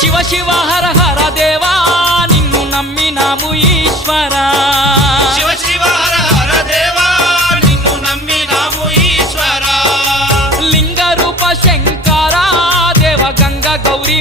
శివ శివ హర హర దేవా నిన్ను నమ్మినాము ఈశ్వరా శివ శివ హర హర దేవా నిన్ను నమ్మినాము ఈశ్వరా లింగ రూప శంకరా దేవ గంగ గౌరీ